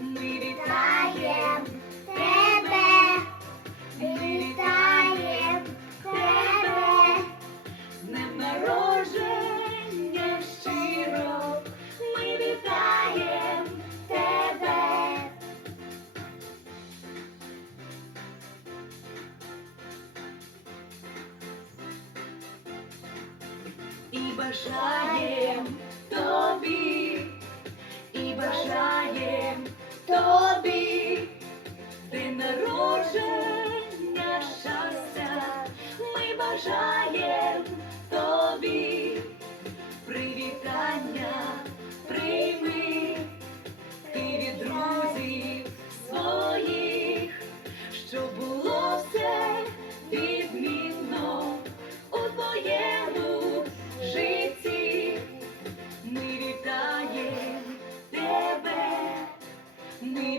Ми вітаєм тебе, вітаєм тебе, з днем народження щиро, ми вітаєм тебе. І бажаєм бажаєм тобі привітання, прийми ти від друзів своїх, що було все відмінно у твоєму житті. Ми вітаємо тебе. Ми